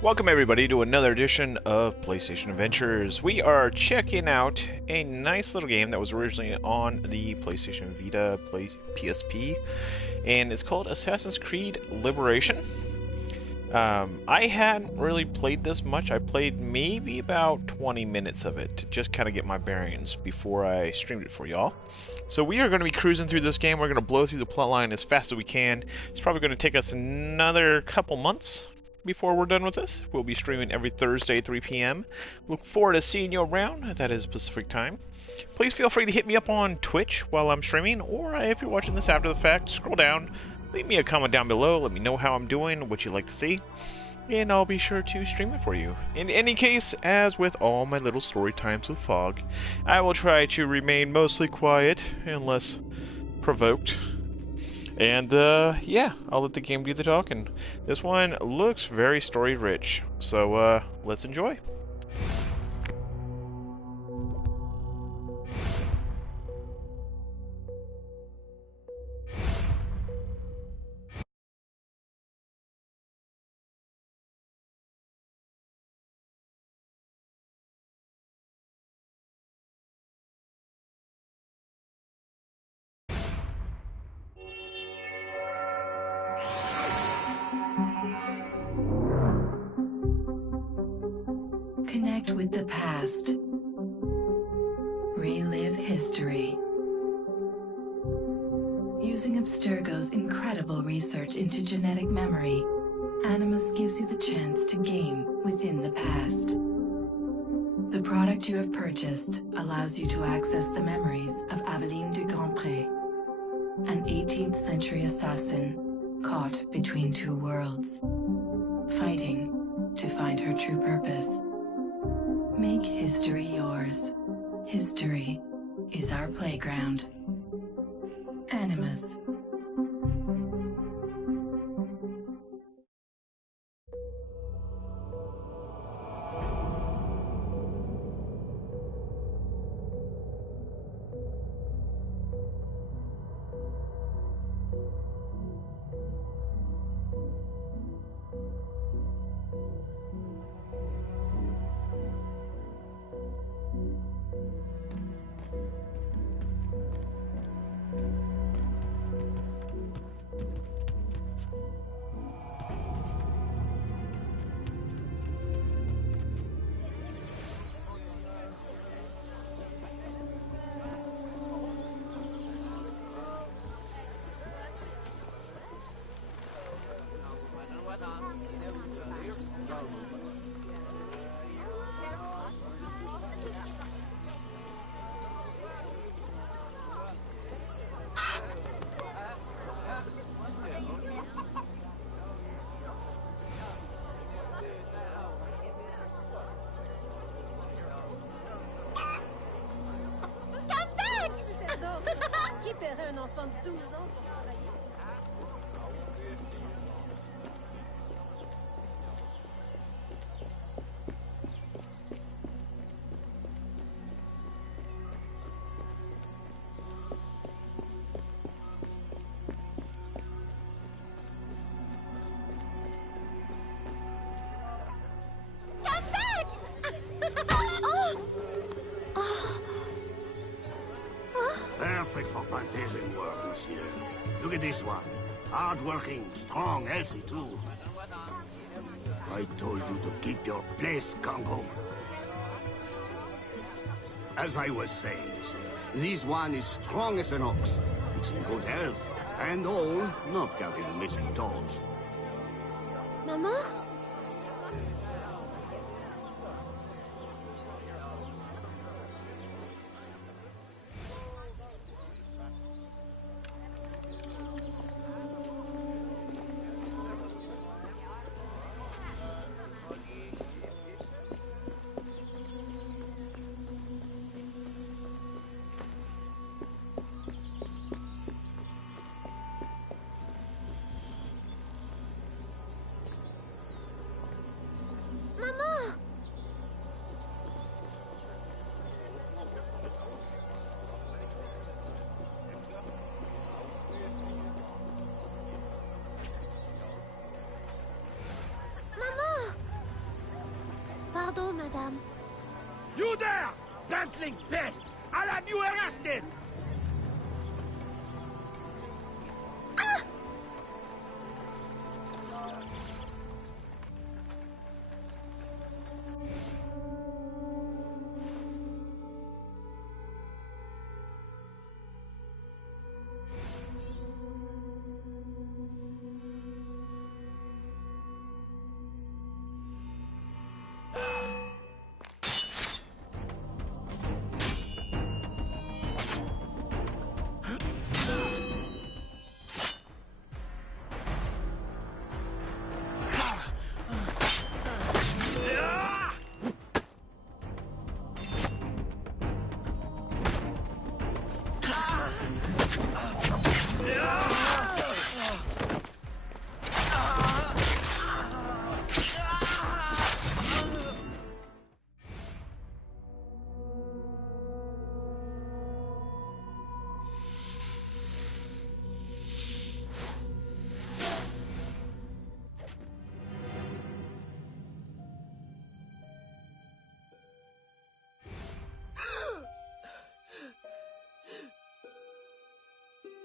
Welcome everybody to another edition of PlayStation Adventures. We are checking out a nice little game that was originally on the PlayStation Vita PSP, and it's called Assassin's Creed Liberation. I hadn't really played this much. I played maybe about 20 minutes of it to just kind of get my bearings before I streamed it for y'all. So we are going to be cruising through this game. We're going to blow through the plotline as fast as we can. It's probably going to take us another couple months before we're done with this. We'll be streaming every Thursday, 3 p.m. Look forward to seeing you around. That is Pacific time. Please feel free to hit me up on Twitch while I'm streaming, or if you're watching this after the fact, scroll down, leave me a comment down below, let me know how I'm doing, what you'd like to see, and I'll be sure to stream it for you. In any case, as with all my little story times with Fog, I will try to remain mostly quiet and less provoked. And, yeah, I'll let the game do the talking. This one looks very story-rich, so, let's enjoy. Connect with the past. Relive history. Using Abstergo's incredible research into genetic memory, Animus gives you the chance to game within the past. The product you have purchased allows you to access the memories of Aveline du Grandpré, an 18th century assassin caught between two worlds, fighting to find her true purpose. Make history yours. History is our playground. Animus. Un enfant de 12 ans pour travailler. Perfect for plantation work, monsieur. Look at this one. Hard-working, strong, healthy, too. I told you to keep your place, Congo. As I was saying, monsieur, this one is strong as an ox. It's in good health, and all, not counting the missing toes. Maman? madame. You there! Bantling pest! I'll have you arrested!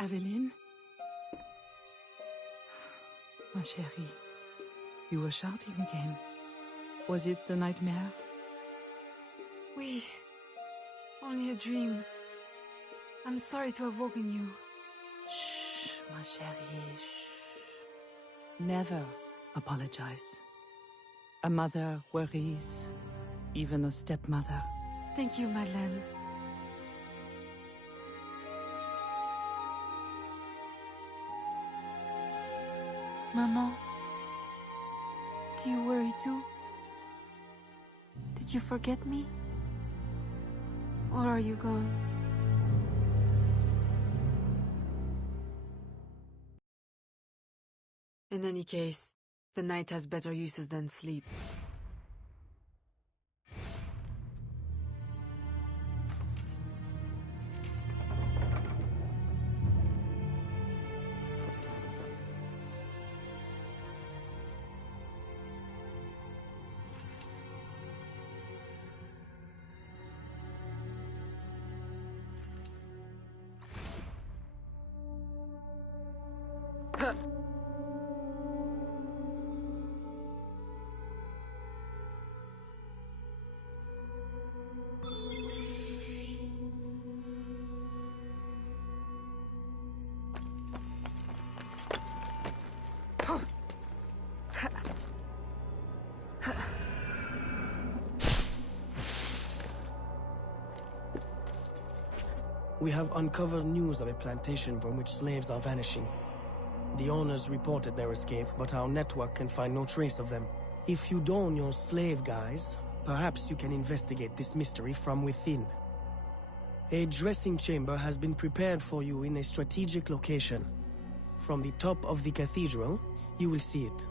Aveline? Ma chérie, you were shouting again. Was it the nightmare? Oui. Only a dream. I'm sorry to have woken you. Shh, ma chérie, shh. Never apologize. A mother worries, even a stepmother. Thank you, Madeleine. Maman, do you worry too? Did you forget me? Or are you gone? In any case, the night has better uses than sleep. We have uncovered news of a plantation from which slaves are vanishing. The owners reported their escape, but our network can find no trace of them. If you don your slave guise, perhaps you can investigate this mystery from within. A dressing chamber has been prepared for you in a strategic location. From the top of the cathedral, you will see it.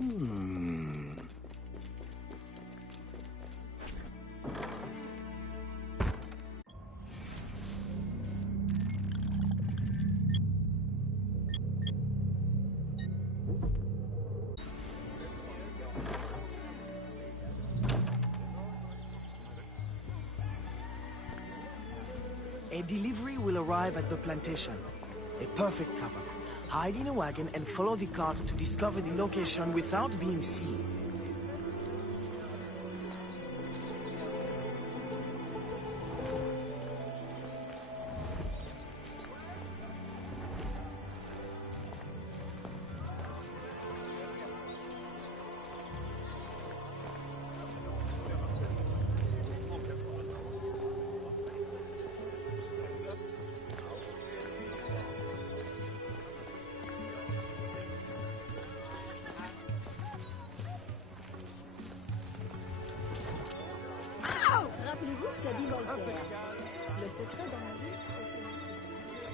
A delivery will arrive at the plantation. A perfect cover. Hide in a wagon and follow the cart to discover the location without being seen. Rappelez-vous ce qu'a dit Voltaire. Le secret dans la vie, c'est que...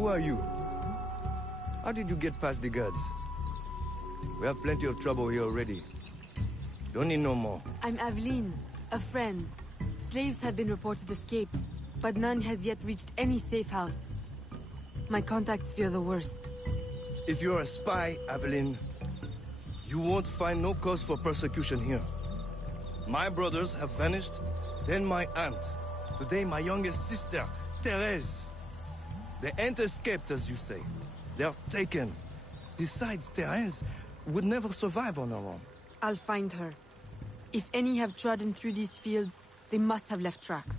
Who are you? How did you get past the guards? We have plenty of trouble here already. Don't need no more. I'm Aveline, a friend. Slaves have been reported escaped, but none has yet reached any safe house. My contacts fear the worst. If you're a spy, Aveline, you won't find no cause for persecution here. My brothers have vanished, then my aunt. Today my youngest sister, Therese. They ain't escaped, as you say. They're taken. Besides, Therese would never survive on her own. I'll find her. If any have trodden through these fields, they must have left tracks.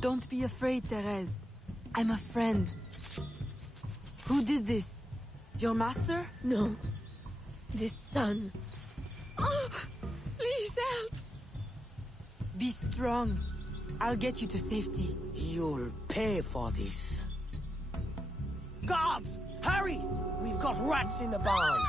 Don't be afraid, Therese. I'm a friend. Who did this? Your master? No. This son. Oh, please help. Be strong. I'll get you to safety. You'll pay for this. Guards! Hurry! We've got rats in the barn.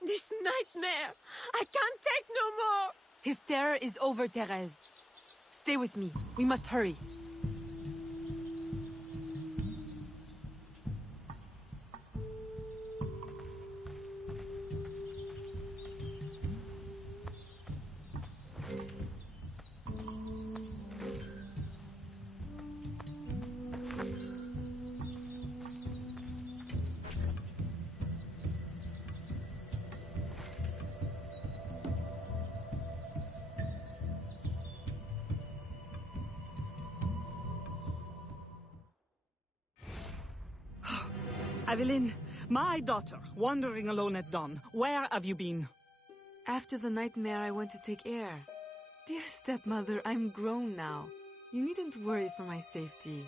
This nightmare! I can't take no more! His terror is over, Therese. Stay with me. We must hurry. Evelyn, my daughter, wandering alone at dawn. Where have you been? After the nightmare, I went to take air. Dear stepmother, I'm grown now. You needn't worry for my safety.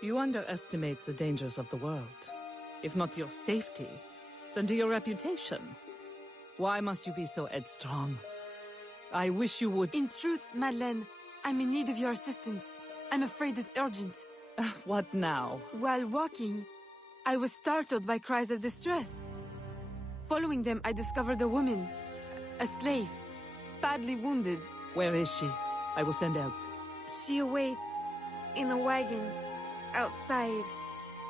You underestimate the dangers of the world. If not to your safety, then to your reputation. Why must you be so headstrong? I wish you would... In truth, Madeleine, I'm in need of your assistance. I'm afraid it's urgent. What now? While walking, I was startled by cries of distress. Following them, I discovered a woman, a slave, badly wounded. Where is she? I will send help. She awaits in a wagon, outside,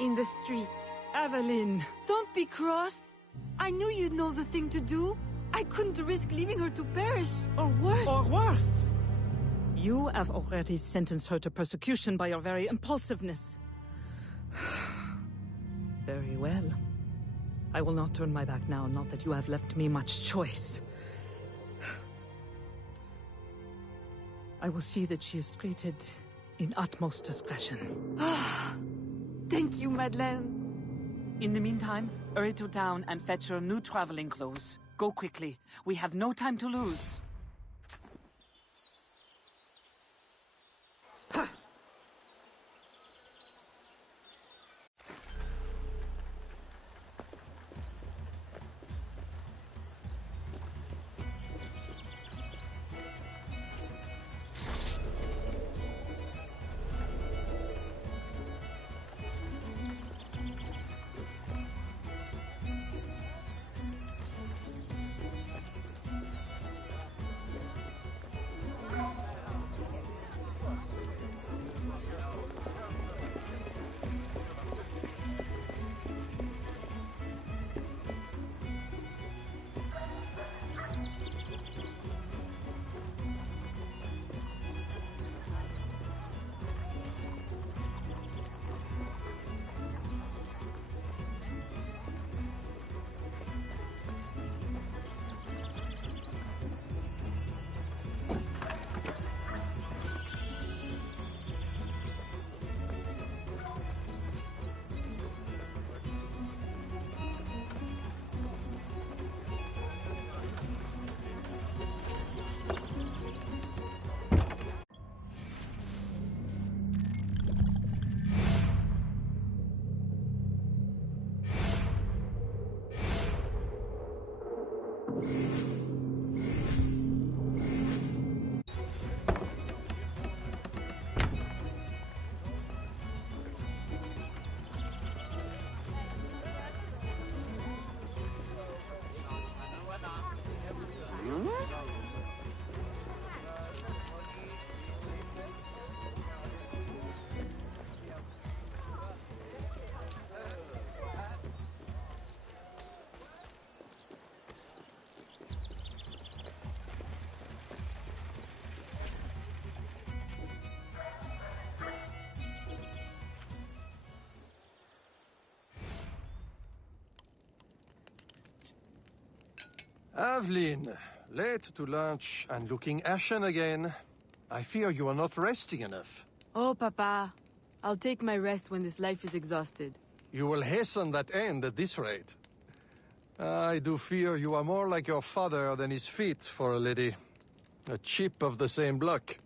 in the street. Evelyn! Don't be cross. I knew you'd know the thing to do. I couldn't risk leaving her to perish, or worse. Or worse! You have already sentenced her to persecution by your very impulsiveness. Very well. I will not turn my back now, not that you have left me much choice. I will see that she is treated in utmost discretion. Thank you, Madeleine. In the meantime, hurry to town and fetch her new traveling clothes. Go quickly. We have no time to lose. Aveline, late to lunch and looking ashen again. I fear you are not resting enough. Oh, Papa. I'll take my rest when this life is exhausted. You will hasten that end at this rate. I do fear you are more like your father than is fit for a lady. A chip of the same block.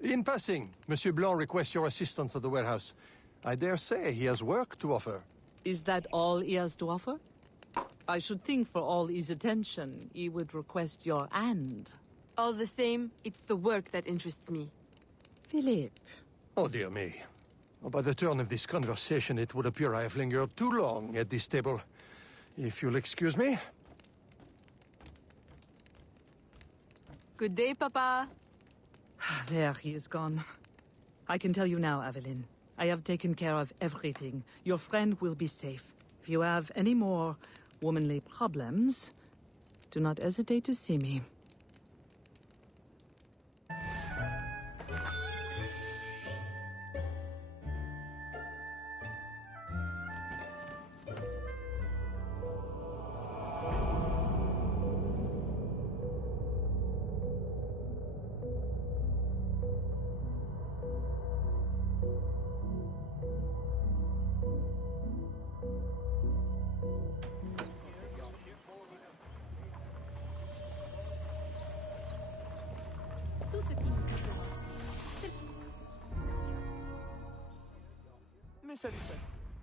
In passing, Monsieur Blanc requests your assistance at the warehouse. I dare say he has work to offer. Is that all he has to offer? I should think for all his attention, he would request your hand. All the same, it's the work that interests me. Philippe. Oh, dear me. By the turn of this conversation, it would appear I have lingered too long at this table. If you'll excuse me. Good day, Papa. There, he is gone. I can tell you now, Aveline. I have taken care of everything. Your friend will be safe. If you have any more womanly problems, do not hesitate to see me.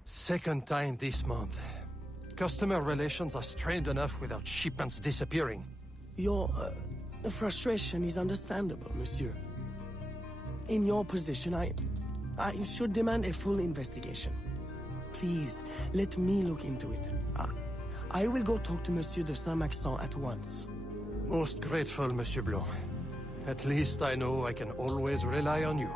Second time this month. Customer relations are strained enough without shipments disappearing. Your frustration is understandable, monsieur. In your position, I should demand a full investigation. Please, let me look into it. I will go talk to Monsieur de Saint-Maxent at once. Most grateful, Monsieur Blanc. At least I know I can always rely on you.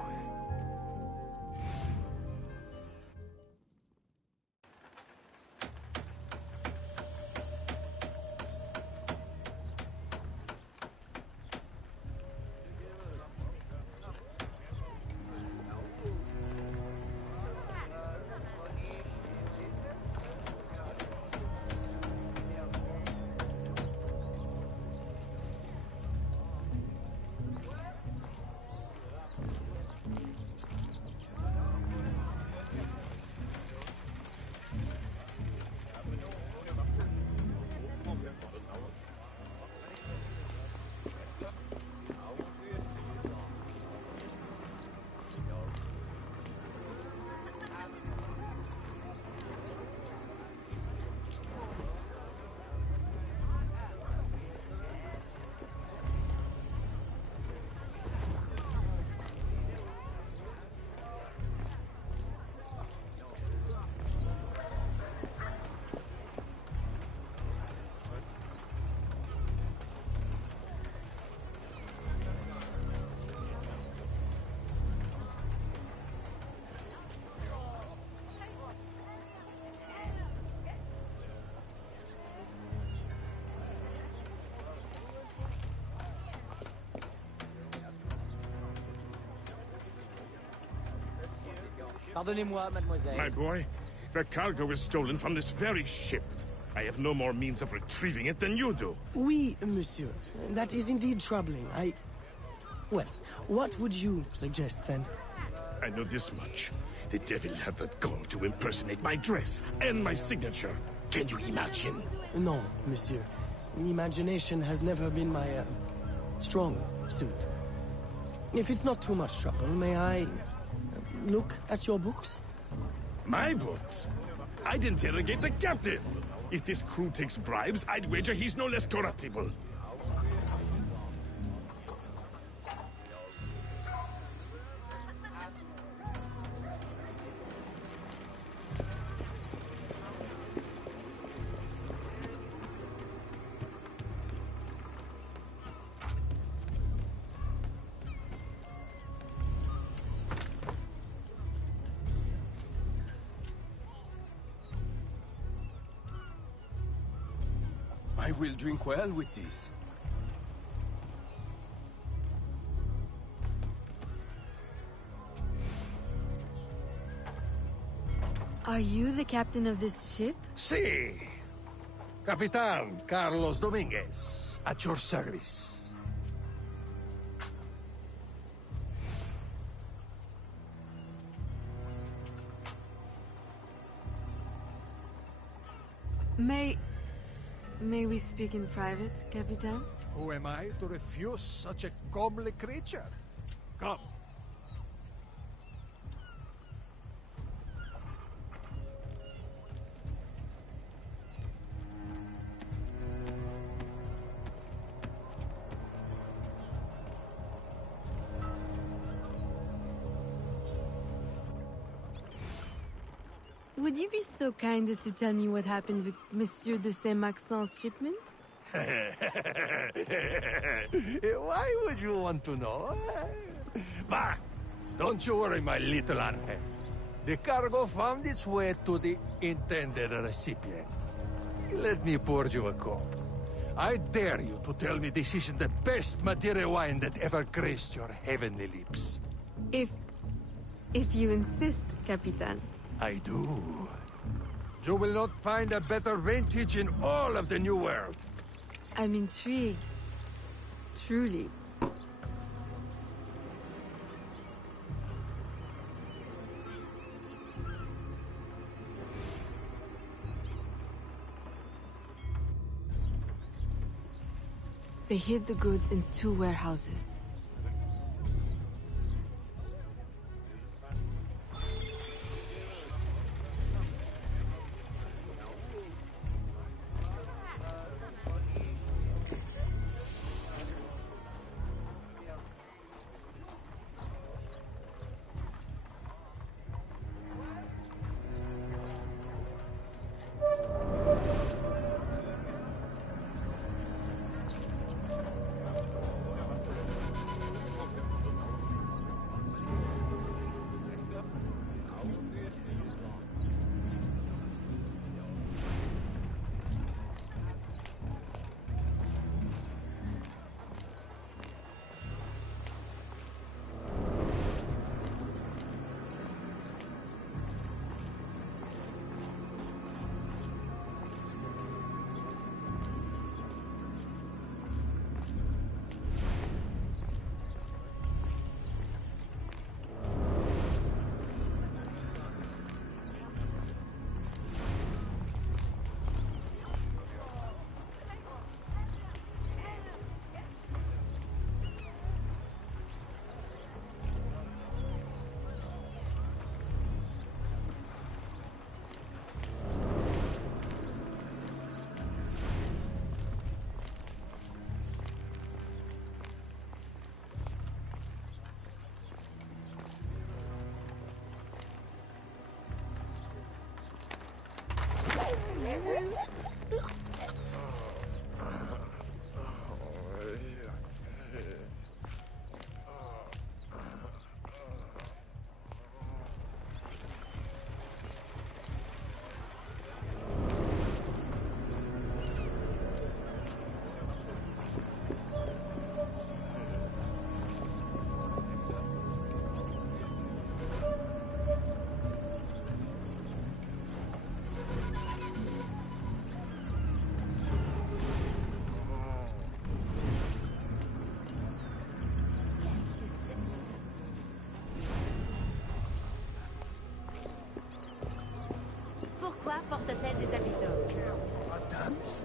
Pardonnez-moi, mademoiselle. My boy, the cargo was stolen from this very ship. I have no more means of retrieving it than you do. Oui, monsieur. That is indeed troubling. Well, what would you suggest, then? I know this much. The devil had the gall to impersonate my dress and my signature. Can you imagine? No, monsieur. Imagination has never been my, strong suit. If it's not too much trouble, may I look at your books? My books? I'd interrogate the captain. If this crew takes bribes, I'd wager he's no less corruptible. I will drink well with this. Are you the captain of this ship? See, Capitan Carlos Dominguez, at your service. May we speak in private, Capitan? Who am I to refuse such a comely creature? Come. Would you be so kind as to tell me what happened with Monsieur de Saint-Maxent's shipment? Why would you want to know? Bah! Don't you worry, my little Angel. The cargo found its way to the intended recipient. Let me pour you a cup. I dare you to tell me this isn't the best Madeira wine that ever graced your heavenly lips. If you insist, Capitan. I do. You will not find a better vintage in all of the New World. I'm intrigued. Truly. They hid the goods in 2 warehouses. Pourquoi porte-t-elle des habits d'homme? Dance?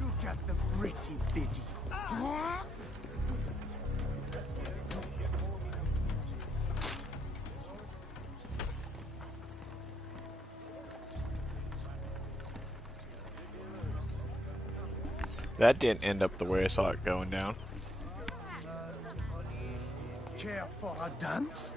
Look at the pretty Biddy. That didn't end up the way I saw it going down. Care for a dance?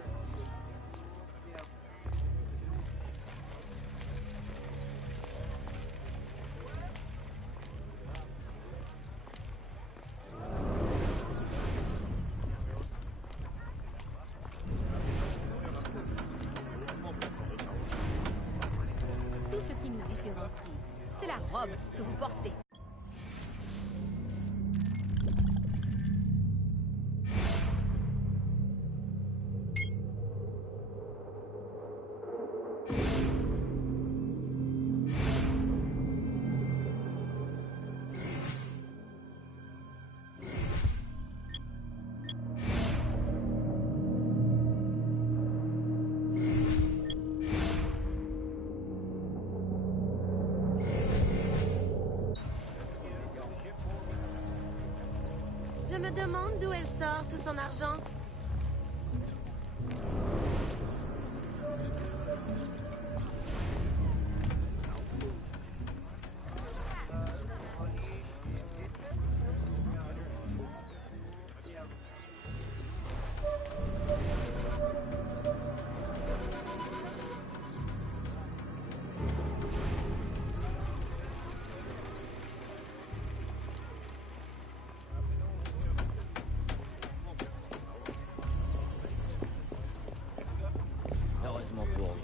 m'écrire ainsi. C'est la robe que vous portez. Je me demande d'où elle sort tout son argent. Heureusement pour vous,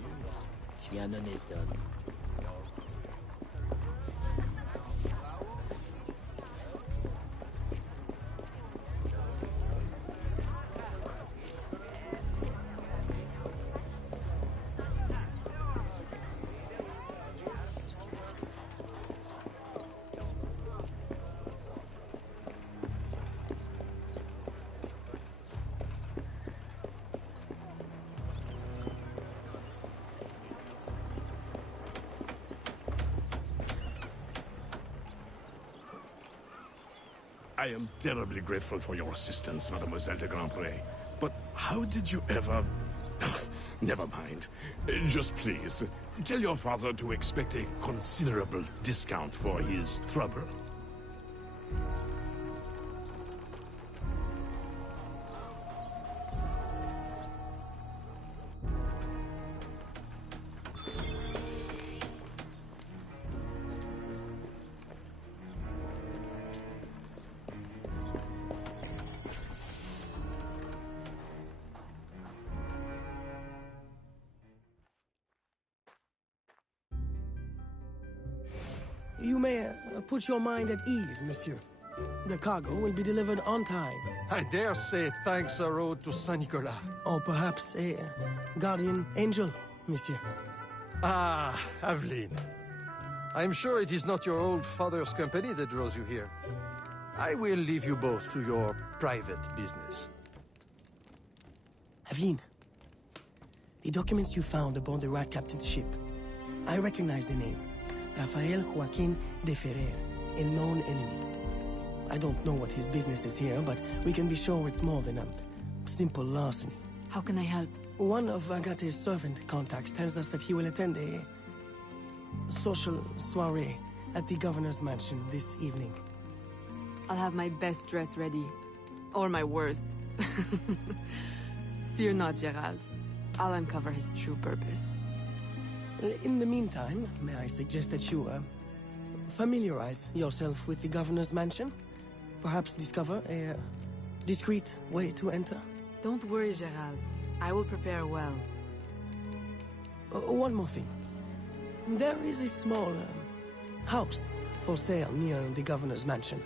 je suis un honnête homme. I am terribly grateful for your assistance, Mademoiselle de Grandpré. But how did you ever... Never mind. Just please, tell your father to expect a considerable discount for his trouble. You may put your mind at ease, monsieur. The cargo will be delivered on time. I dare say thanks are owed to Saint Nicolas. Or perhaps a guardian angel, monsieur. Ah, Aveline. I'm sure it is not your old father's company that draws you here. I will leave you both to your private business. Aveline, the documents you found aboard the Rat Captain's ship. I recognize the name. Rafael Joaquin de Ferrer, a known enemy. I don't know what his business is here, but we can be sure it's more than a simple larceny. How can I help? One of Agate's servant contacts tells us that he will attend a social soiree at the governor's mansion this evening. I'll have my best dress ready. Or my worst. Fear not, Gerald. I'll uncover his true purpose. In the meantime, may I suggest that you, familiarize yourself with the governor's mansion? Perhaps discover a discreet way to enter? Don't worry, Gerald. I will prepare well. One more thing. There is a small house for sale near the governor's mansion.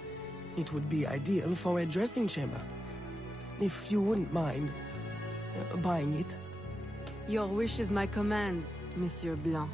It would be ideal for a dressing chamber. If you wouldn't mind buying it. Your wish is my command, Monsieur Blanc.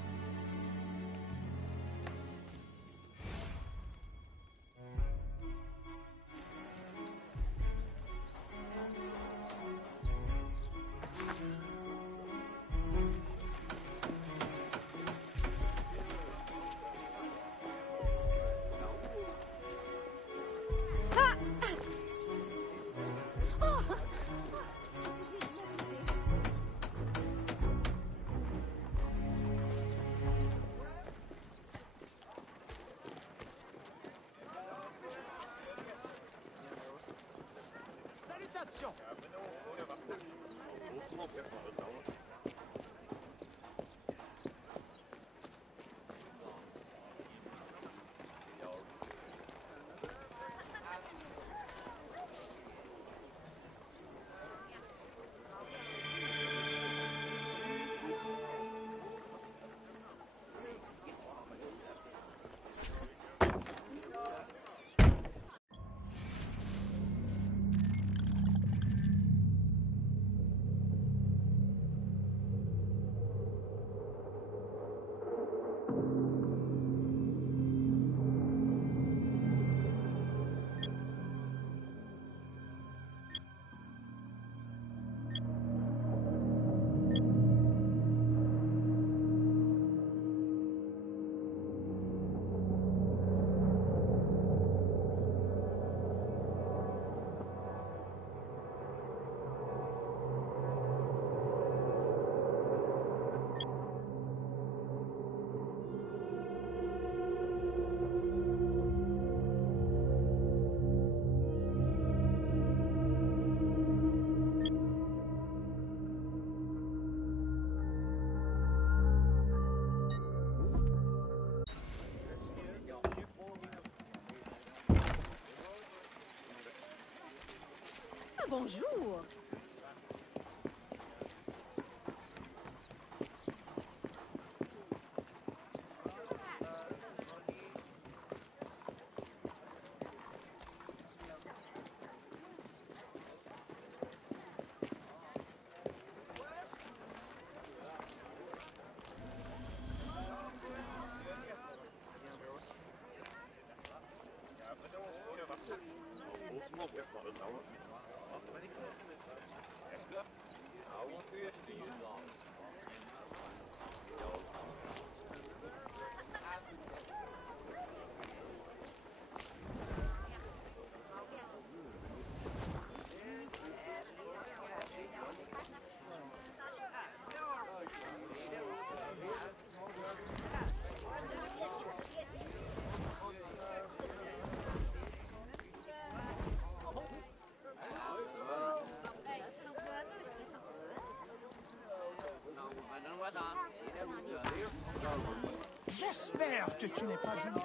Ah, bonjour. J'espère que tu n'es pas une de...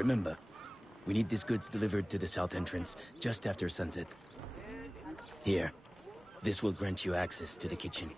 Remember, we need these goods delivered to the south entrance just after sunset. Here, this will grant you access to the kitchen.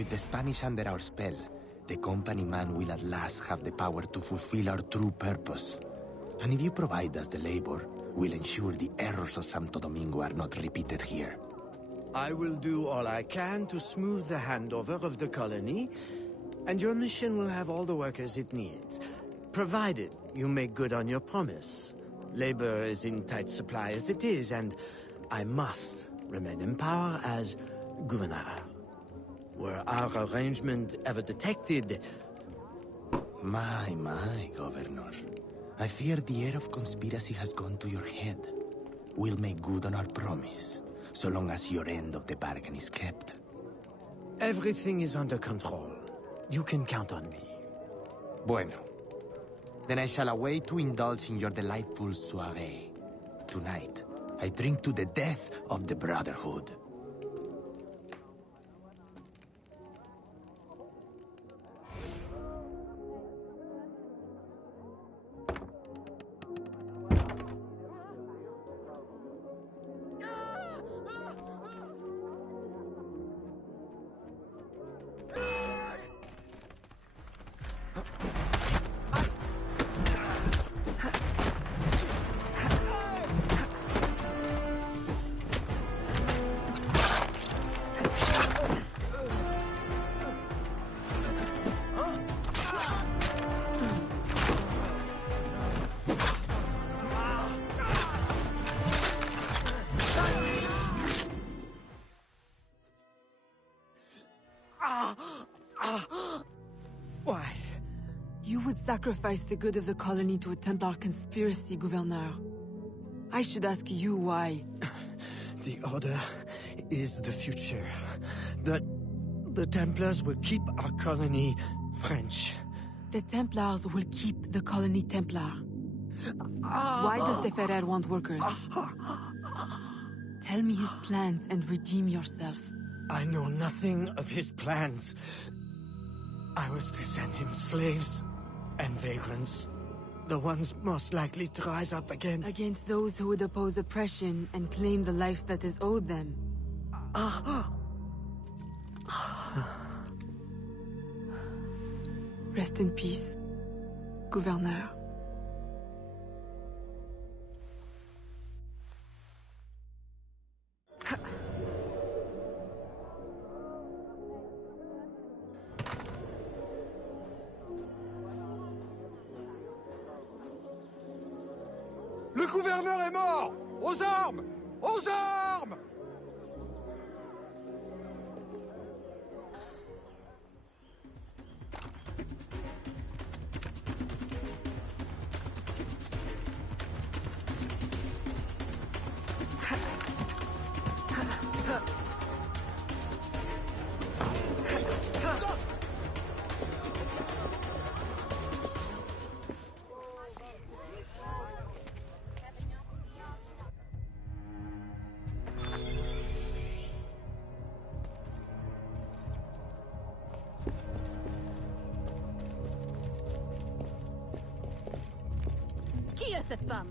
With the Spanish under our spell, the company man will at last have the power to fulfill our true purpose. And if you provide us the labor, we'll ensure the errors of Santo Domingo are not repeated here. I will do all I can to smooth the handover of the colony, and your mission will have all the workers it needs, provided you make good on your promise. Labor is in tight supply as it is, and I must remain in power as governor. Were our arrangement ever detected? My, Governor. I fear the air of conspiracy has gone to your head. We'll make good on our promise, so long as your end of the bargain is kept. Everything is under control. You can count on me. Bueno. Then I shall await to indulge in your delightful soirée. Tonight, I drink to the death of the Brotherhood. Why? You would sacrifice the good of the colony to a Templar conspiracy, Gouverneur. I should ask you why. The Order is the future. The Templars will keep our colony French. The Templars will keep the colony Templar. Why does the Ferrer want workers? Tell me his plans and redeem yourself. I know nothing of his plans. I was to send him slaves and vagrants. The ones most likely to rise up against... Against those who would oppose oppression and claim the life that is owed them. Rest in peace, Gouverneur. Le gouverneur est mort! Aux armes! Aux armes! Qui est cette femme?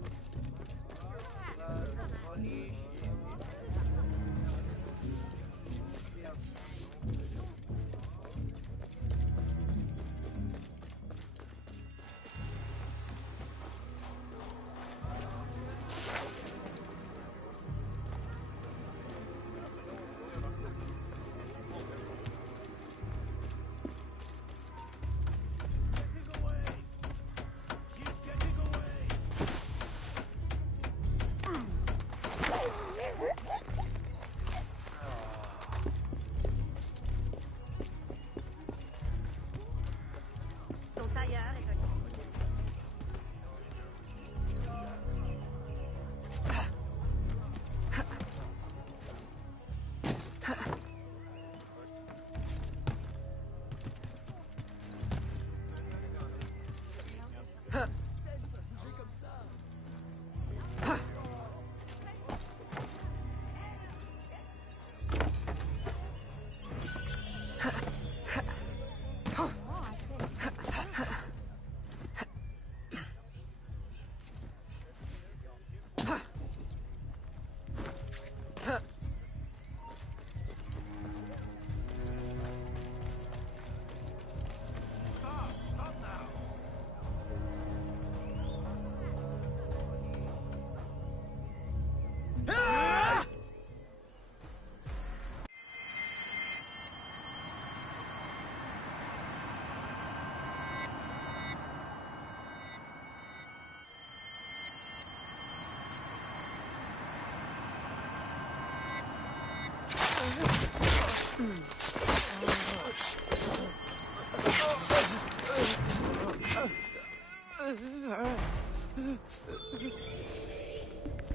Son tailleur est un...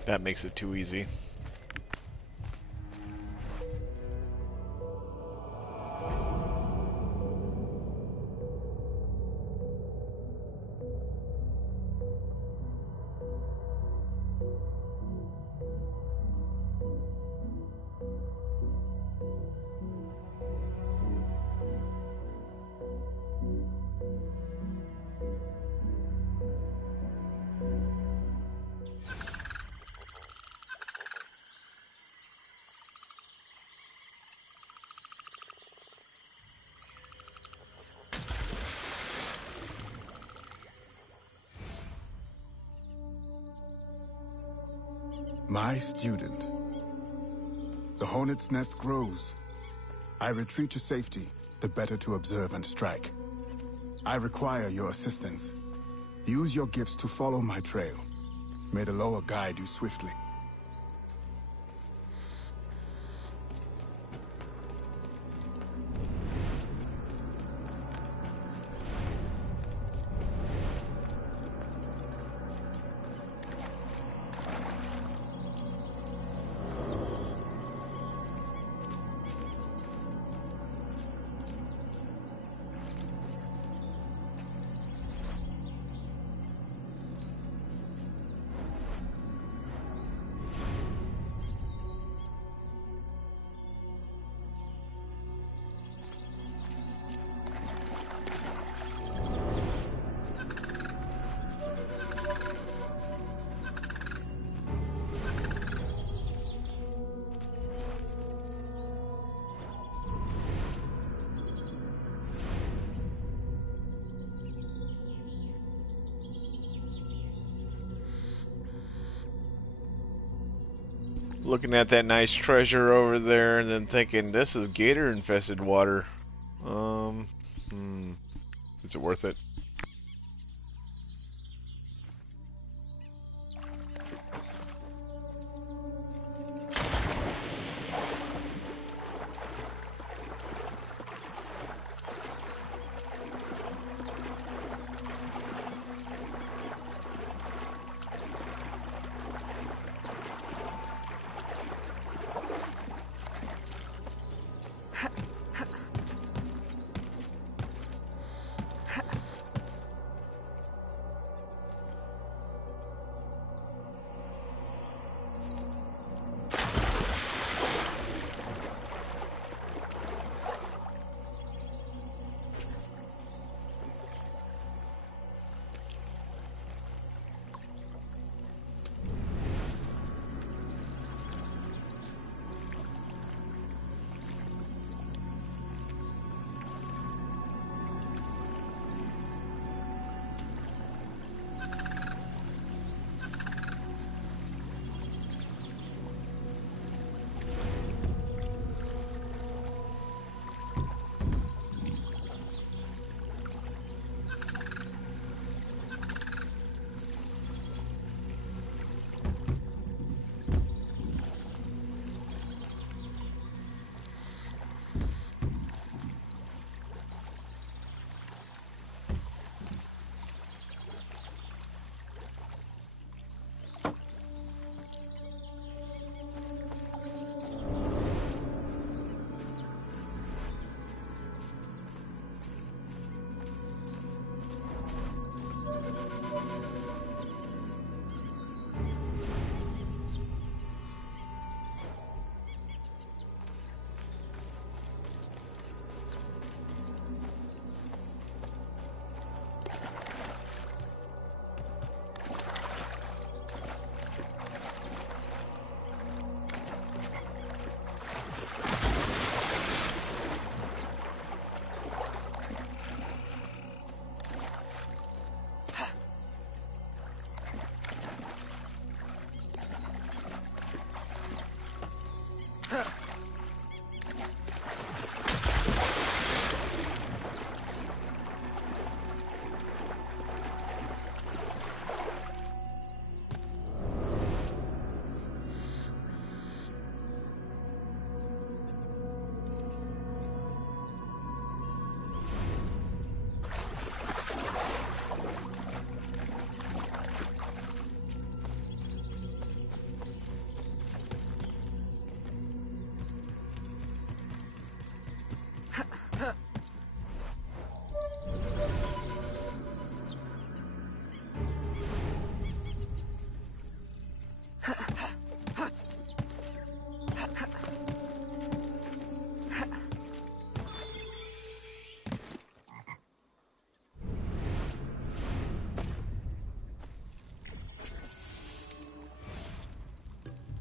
That makes it too easy. My student. The hornet's nest grows. I retreat to safety, the better to observe and strike. I require your assistance. Use your gifts to follow my trail. May the lower guide you swiftly. Looking at that nice treasure over there and then thinking, this is gator infested water. Is it worth it?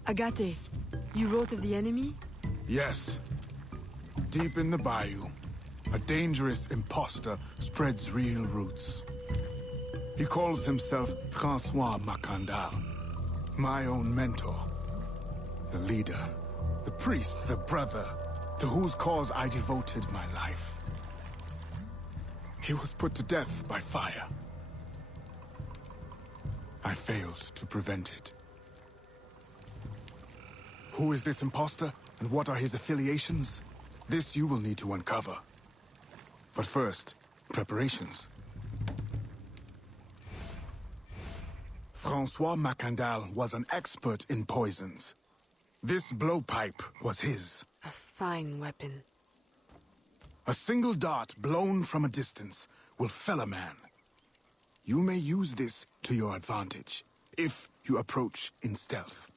Agate, you wrote of the enemy? Yes. Deep in the bayou, a dangerous imposter spreads real roots. He calls himself Francois Macandal, my own mentor. The leader, the priest, the brother, to whose cause I devoted my life. He was put to death by fire. I failed to prevent it. Who is this imposter, and what are his affiliations? This you will need to uncover. But first, preparations. Francois Macandal was an expert in poisons. This blowpipe was his. A fine weapon. A single dart blown from a distance will fell a man. You may use this to your advantage, if you approach in stealth.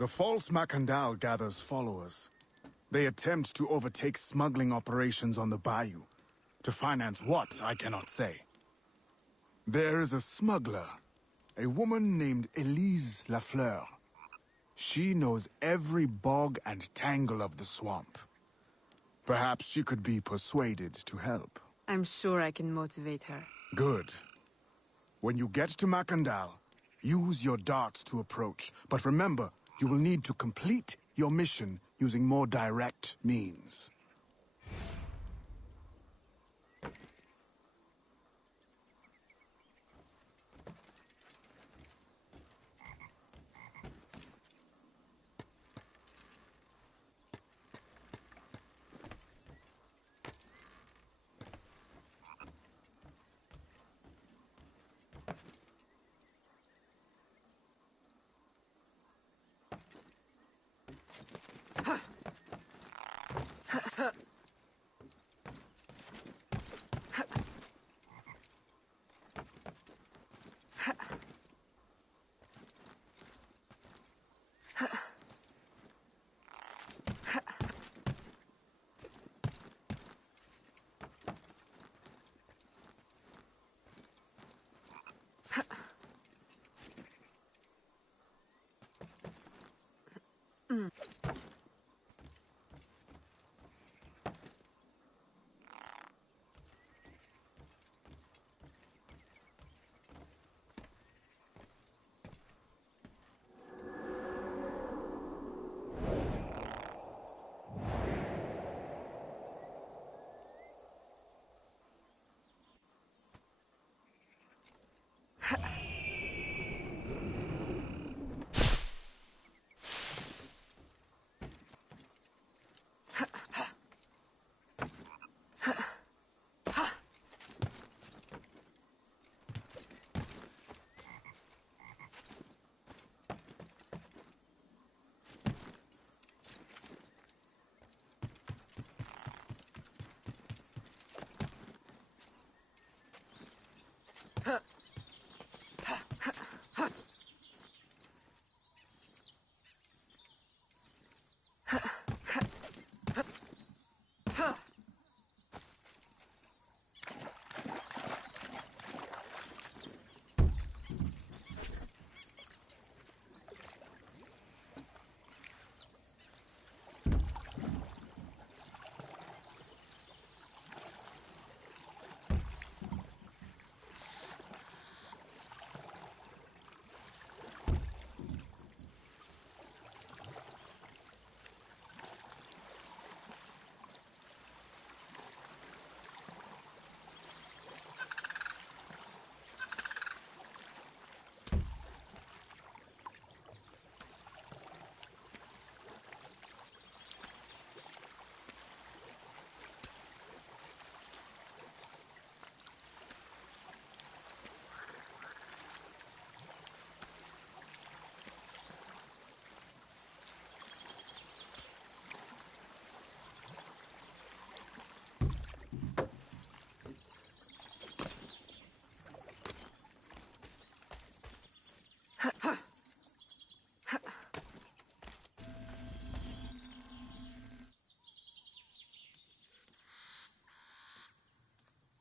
The false Macandal gathers followers. They attempt to overtake smuggling operations on the bayou. To finance what, I cannot say. There is a smuggler, a woman named Elise Lafleur. She knows every bog and tangle of the swamp. Perhaps she could be persuaded to help. I'm sure I can motivate her. Good. When you get to Macandal, use your darts to approach. But remember, you will need to complete your mission using more direct means.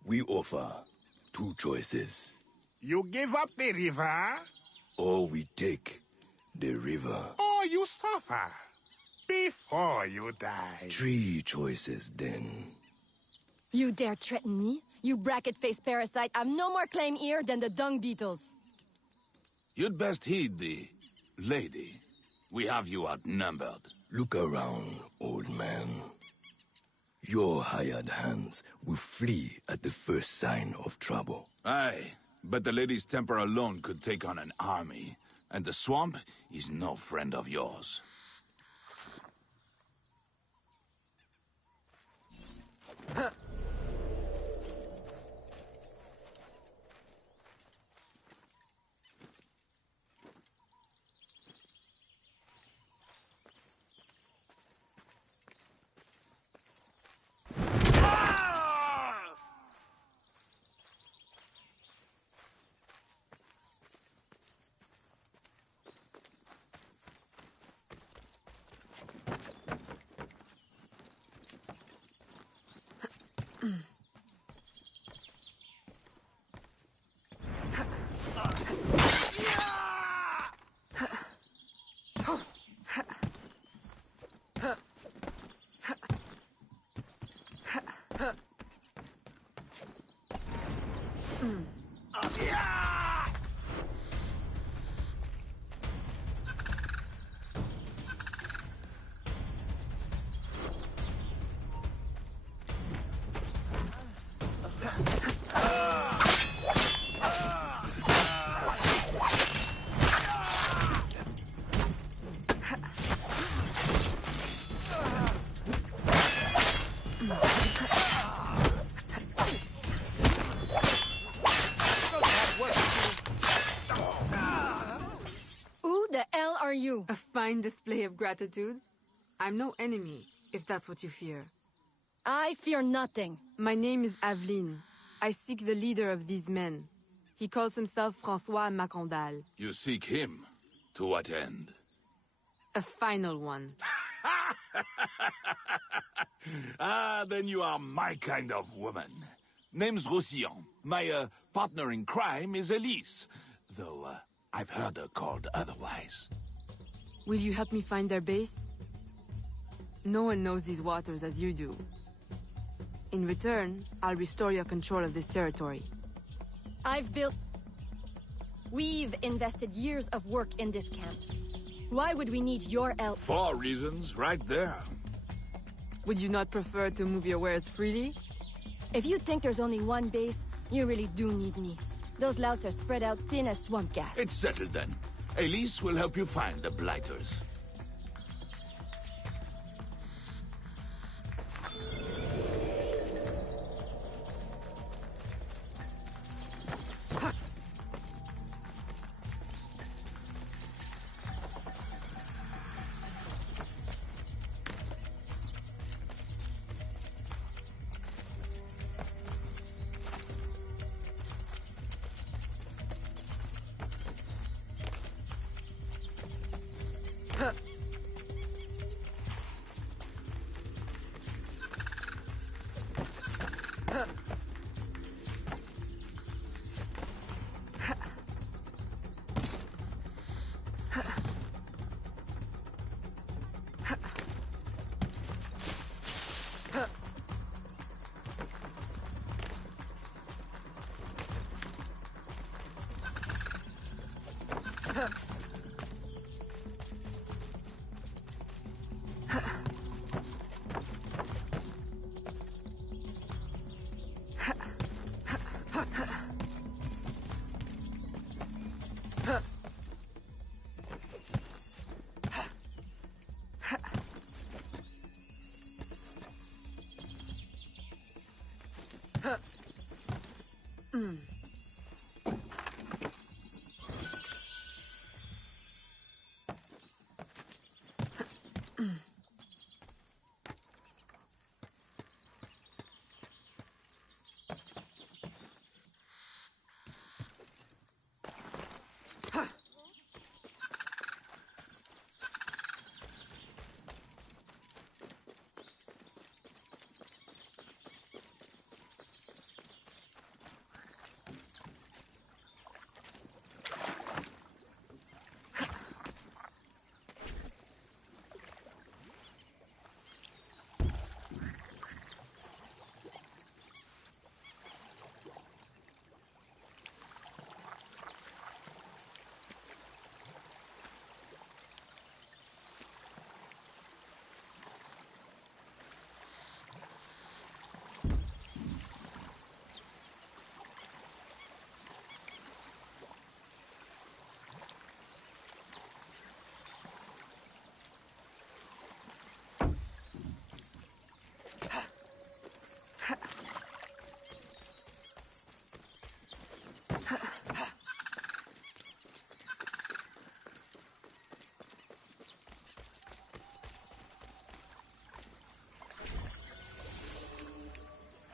We offer two choices. You give up the river, Or we take the river. or you suffer before you die. Three choices, then. You dare threaten me? You bracket-faced parasite. I've no more claim here than the dung beetles. You'd best heed the lady. We have you outnumbered. Look around, old man. Your hired hands will flee at the first sign of trouble. Aye, but the lady's temper alone could take on an army, and the swamp is no friend of yours. Who the hell are you? A fine display of gratitude. I'm no enemy, if that's what you fear. I fear nothing. My name is Aveline. I seek the leader of these men. He calls himself François Macondal. You seek him? To what end? A final one. Ah, then you are my kind of woman. Name's Roussillon. My partner in crime is Elise. Though, I've heard her called otherwise. Will you help me find their base? No one knows these waters as you do. In return, I'll restore your control of this territory. We've invested years of work in this camp. Why would we need your help? 4 reasons, right there. Would you not prefer to move your wares freely? If you think there's only one base, you really do need me. Those louts are spread out thin as swamp gas. It's settled then. Elise will help you find the blighters.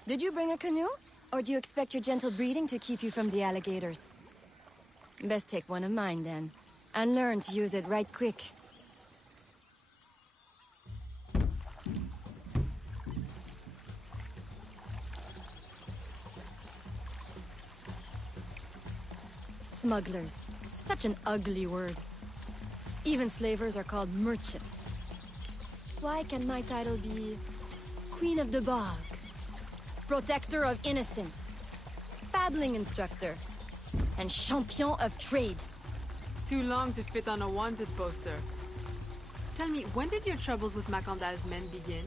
Did you bring a canoe? Or do you expect your gentle breeding to keep you from the alligators? Best take one of mine, then. And learn to use it right quick. Smugglers. Such an ugly word. Even slavers are called merchants. Why can my title be... Queen of the Bog? Protector of Innocence? Paddling Instructor? And Champion of Trade? Too long to fit on a wanted poster. Tell me, when did your troubles with Macandal's men begin?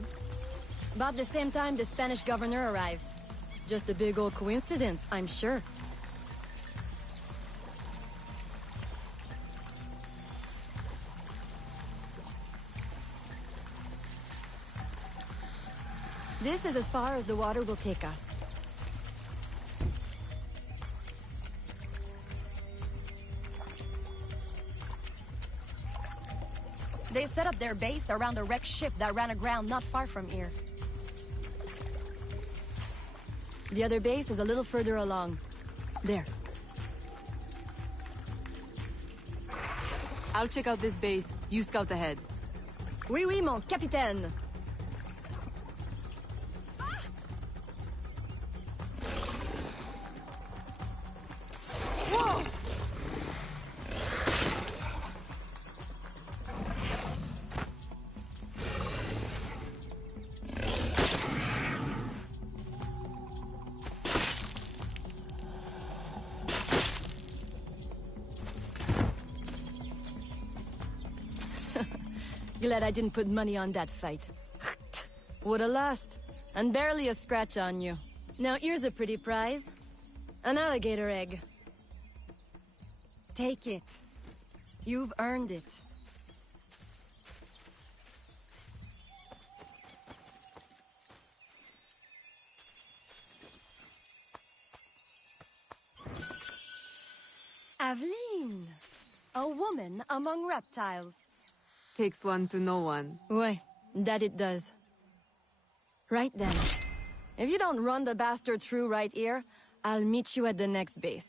About the same time the Spanish governor arrived. Just a big old coincidence, I'm sure. This is as far as the water will take us. They set up their base around a wrecked ship that ran aground not far from here. The other base is a little further along. There. I'll check out this base. You scout ahead. Oui, oui, mon capitaine. Whoa! Glad I didn't put money on that fight. Woulda lost. And barely a scratch on you. Now here's a pretty prize. An alligator egg. Take it. You've earned it. Aveline! A woman among reptiles. Takes one to know one. Ouais, that it does. Right then. If you don't run the bastard through right here, I'll meet you at the next base.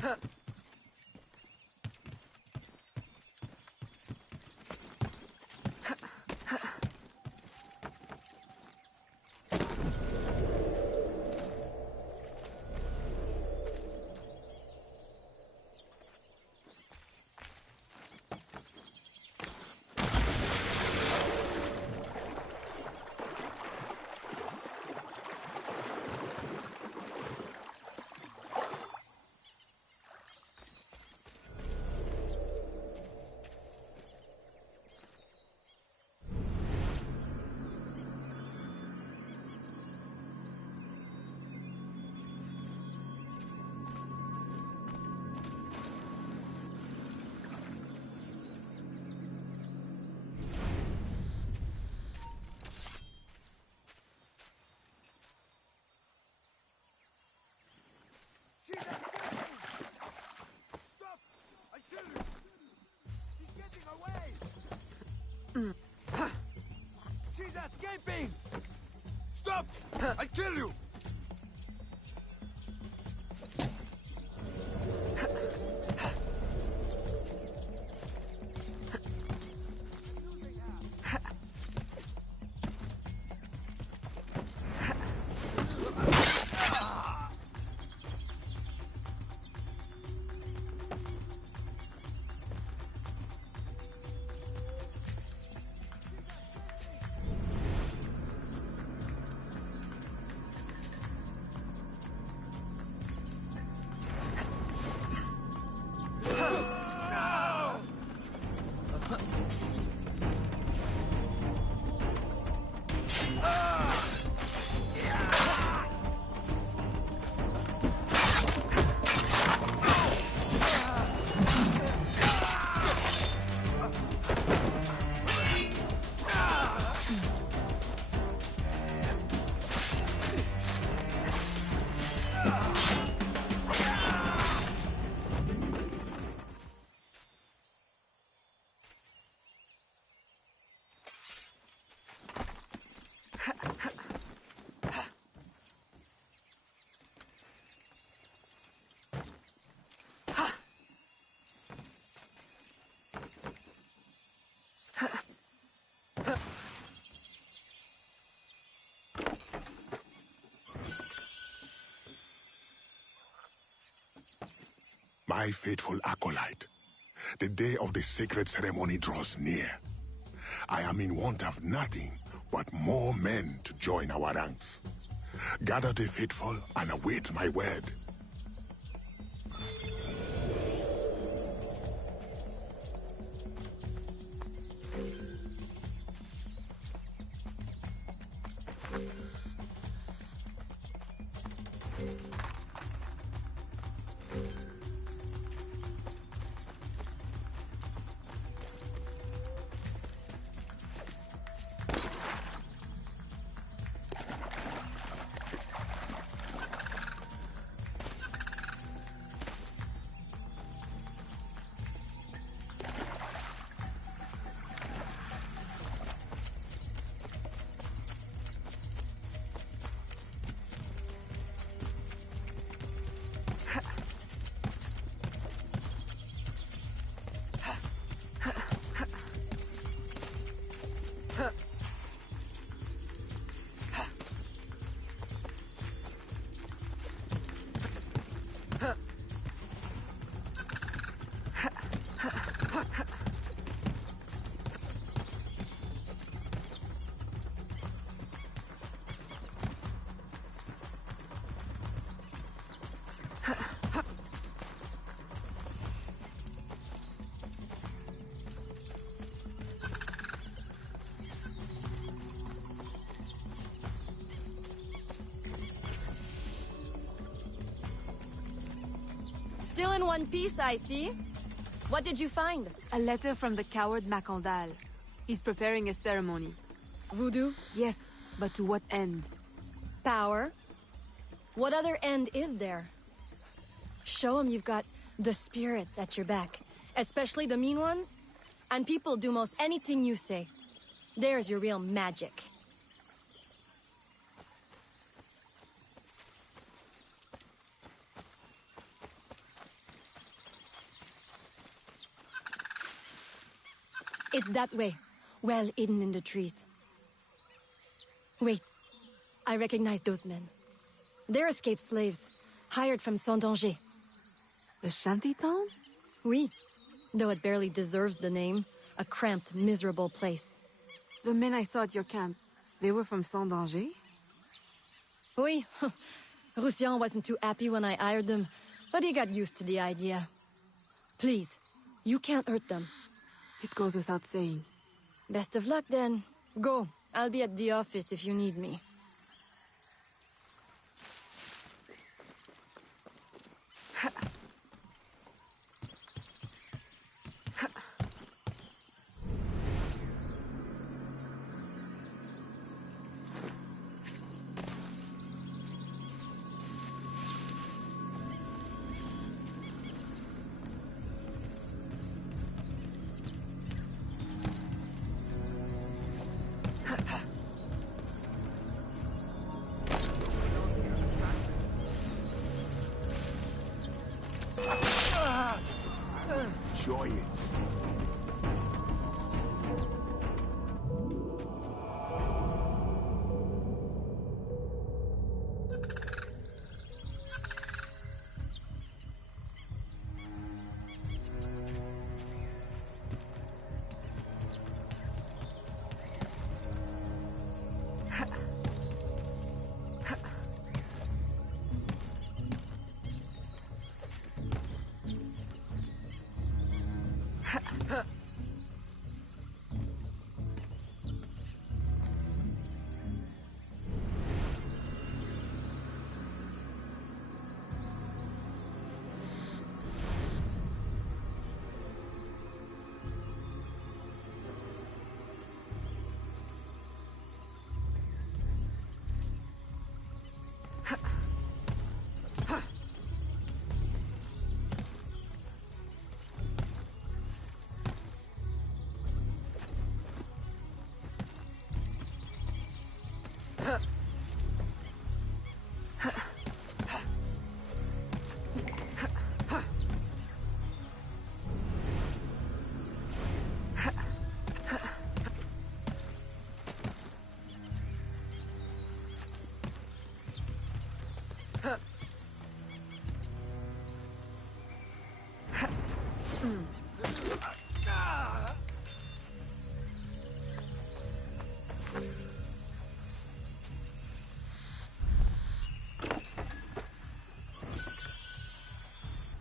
Huh. She's escaping! Stop! I'll kill you! My faithful acolyte, the day of the sacred ceremony draws near. I am in want of nothing but more men to join our ranks. Gather the faithful and await my word. Still in one piece, I see. What did you find? A letter from the coward Macandal. He's preparing a ceremony. Voodoo? Yes, but to what end? Power? What other end is there? Show him you've got the spirits at your back, especially the mean ones, and people do most anything you say. There's your real magic. It's that way, well hidden in the trees. Wait, I recognize those men. They're escaped slaves, hired from Saint-Danger. The shantytown? Oui, though it barely deserves the name. A cramped, miserable place. The men I saw at your camp, they were from Saint-Danger? Oui, Roussillon wasn't too happy when I hired them, but he got used to the idea. Please, you can't hurt them. It goes without saying. Best of luck, then. Go. I'll be at the office if you need me. Enjoy it.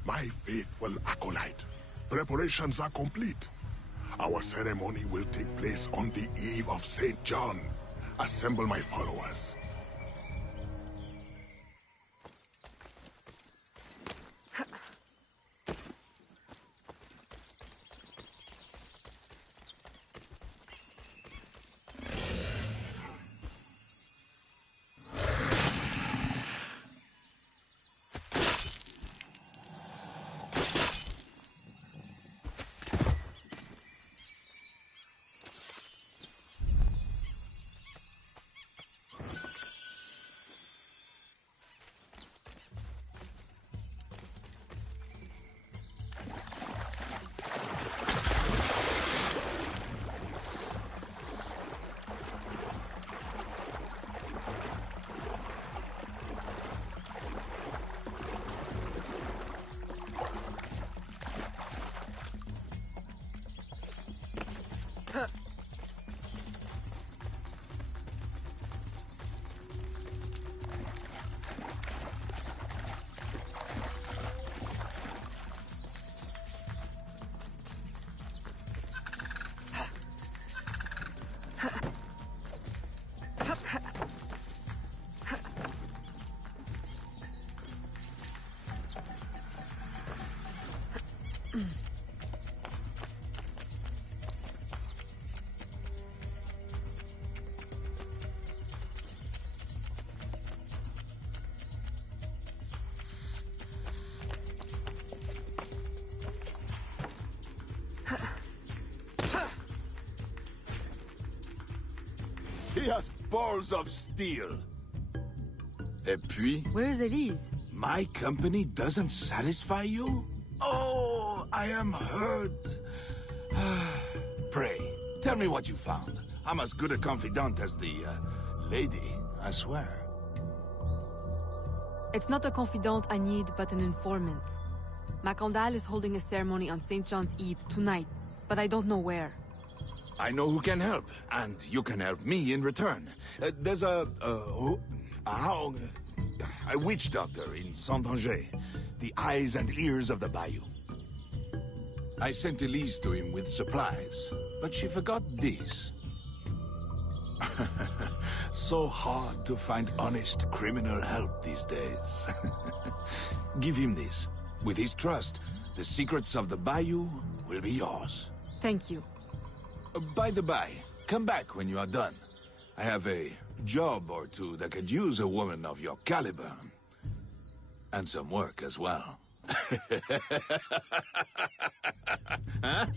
My faithful acolyte, preparations are complete. Our ceremony will take place on the eve of St. John. Assemble my followers. He has balls of steel. Et puis? Where is Elise? My company doesn't satisfy you? Oh, I am hurt. Pray, tell me what you found. I'm as good a confidant as the lady, I swear. It's not a confidant I need, but an informant. Macandal is holding a ceremony on St. John's Eve tonight, but I don't know where. I know who can help, and you can help me in return. There's a witch doctor in Saint-Anger, the eyes and ears of the bayou. I sent Elise to him with supplies, but she forgot this. So hard to find honest criminal help these days. Give him this. With his trust, the secrets of the bayou will be yours. Thank you. By the by, come back when you are done. I have a job or two that could use a woman of your caliber. And some work as well. Huh?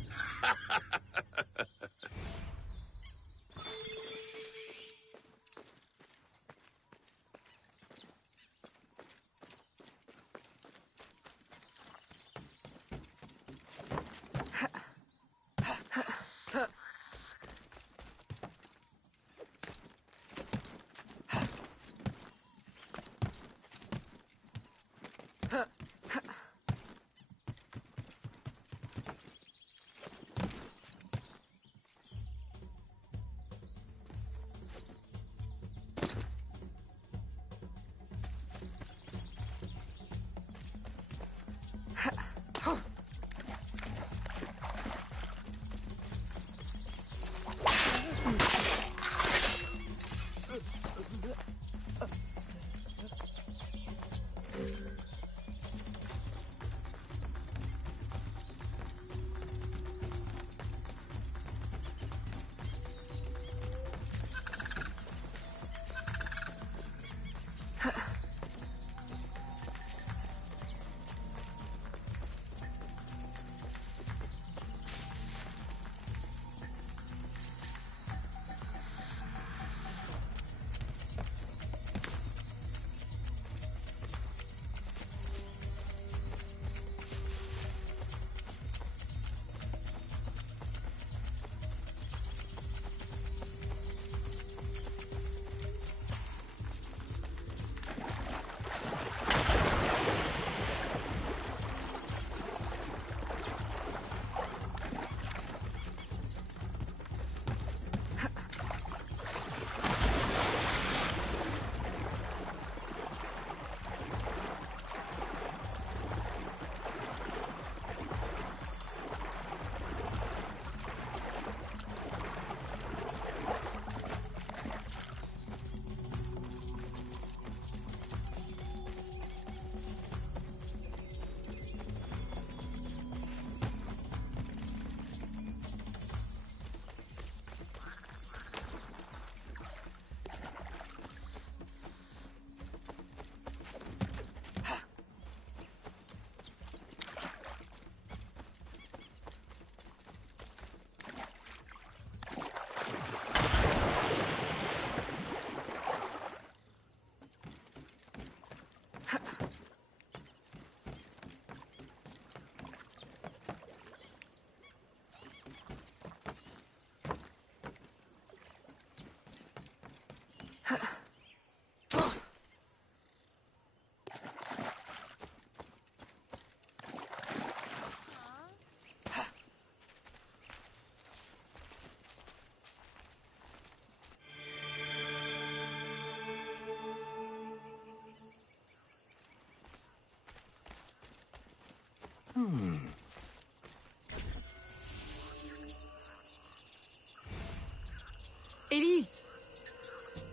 Elise!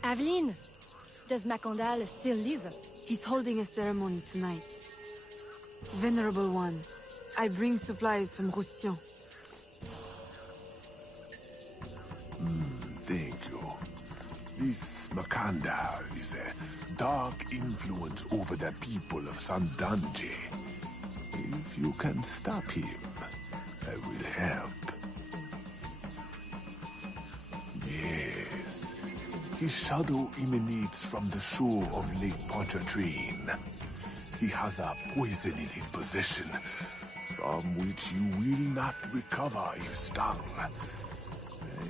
Aveline! Does Macondal still live? He's holding a ceremony tonight. Venerable One, I bring supplies from Roussillon. Thank you. This Makandar is a dark influence over the people of Sandanje. If you can stop him, I will help. Yes. His shadow emanates from the shore of Lake Pontchartrain. He has a poison in his possession, from which you will not recover if stung. I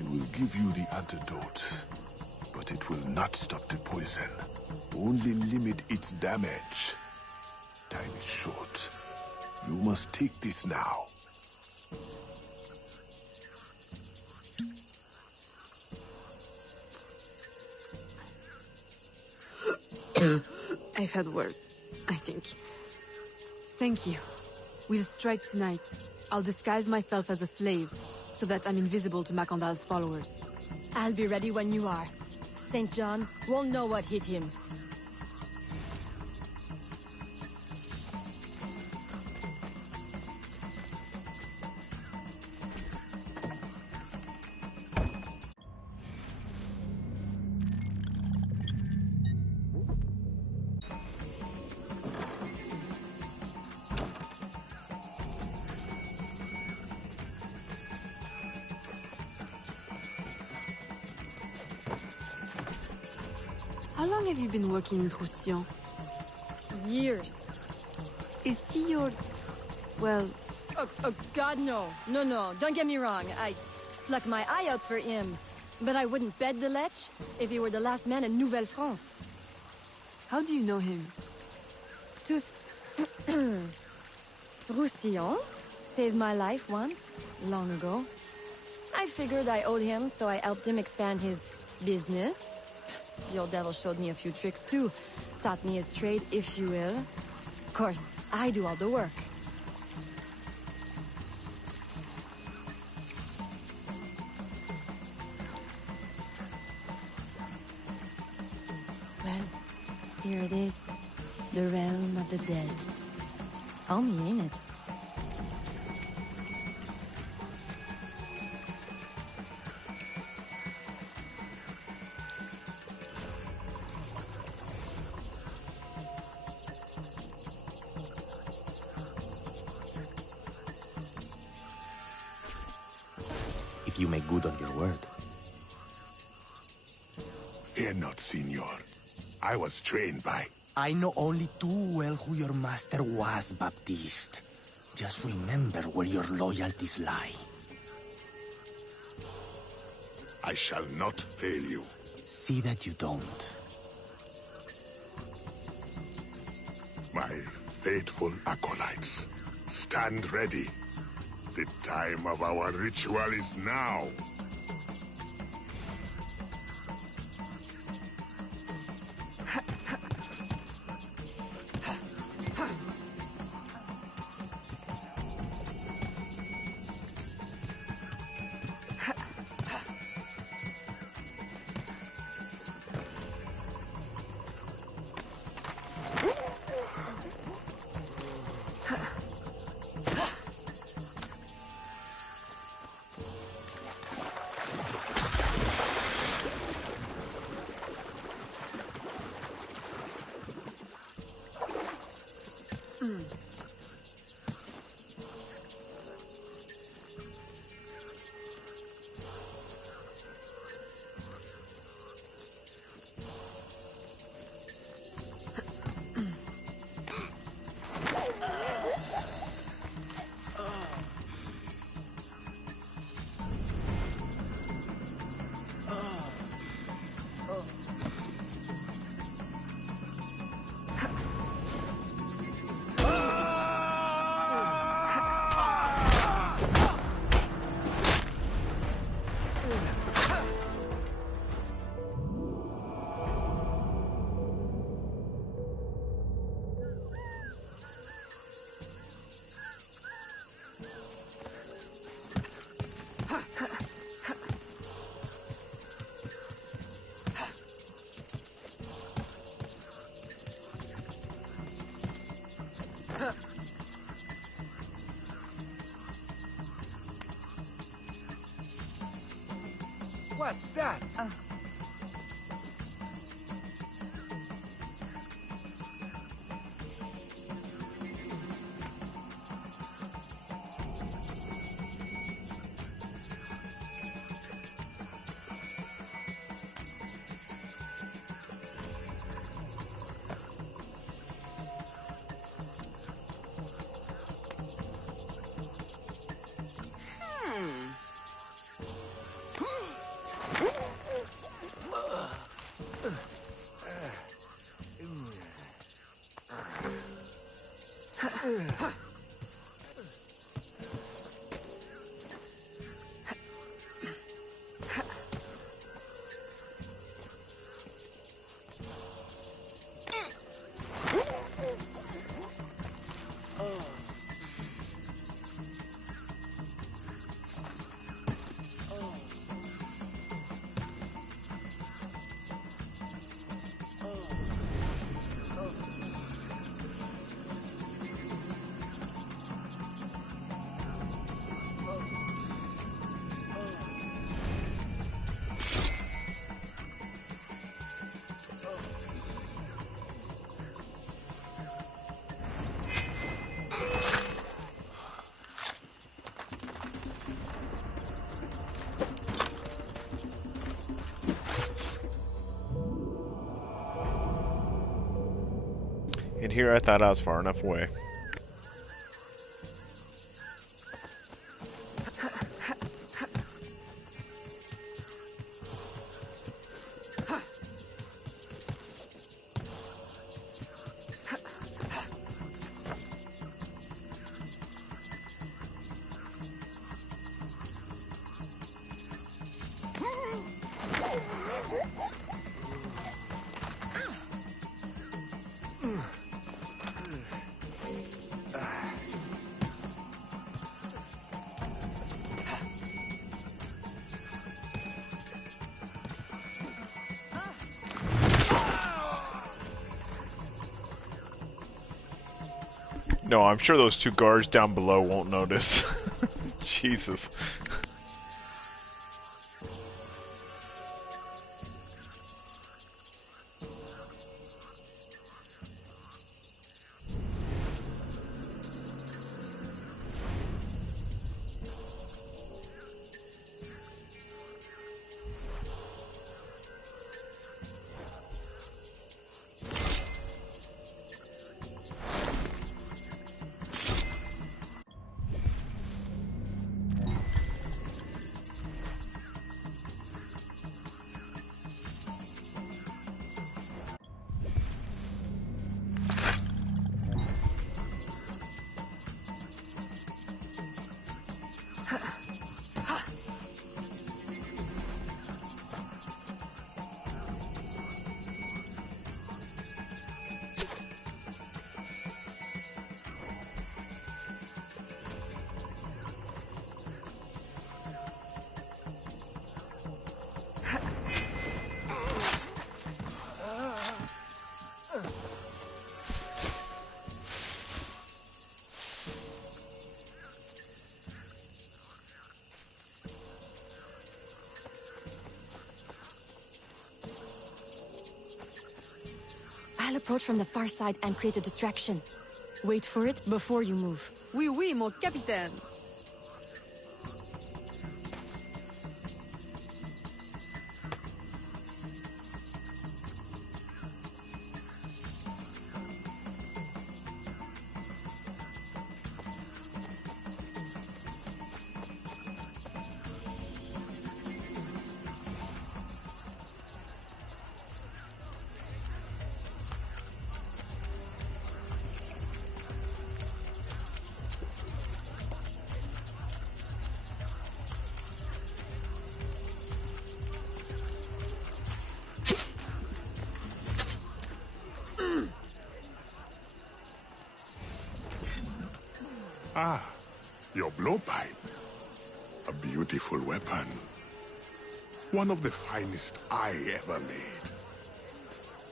will give you the antidote, but it will not stop the poison. Only limit its damage. Time is short. You must take this now. I've had worse, I think. Thank you. We'll strike tonight. I'll disguise myself as a slave, so that I'm invisible to Macondal's followers. I'll be ready when you are. St. John won't know what hit him. How long have you been working with Roussillon? Years. Is he your... well... Oh, God, no. No, don't get me wrong. I'd pluck my eye out for him. But I wouldn't bet the lech if he were the last man in Nouvelle-France. How do you know him? Roussillon saved my life once, long ago. I figured I owed him, so I helped him expand his business. The old devil showed me a few tricks too. Taught me his trade, if you will. Of course, I do all the work. Well, here it is. The realm of the dead. Homey, ain't it? If you make good on your word. Fear not, Signor. I was trained by... I know only too well who your master was, Baptiste. Just remember where your loyalties lie. I shall not fail you. See that you don't. My faithful acolytes, stand ready. The time of our ritual is now. What's that? And here I thought I was far enough away. No, I'm sure those two guards down below won't notice. Jesus. I'll approach from the far side and create a distraction. Wait for it before you move. Oui, oui, mon capitaine. Ah, your blowpipe. A beautiful weapon. One of the finest I ever made.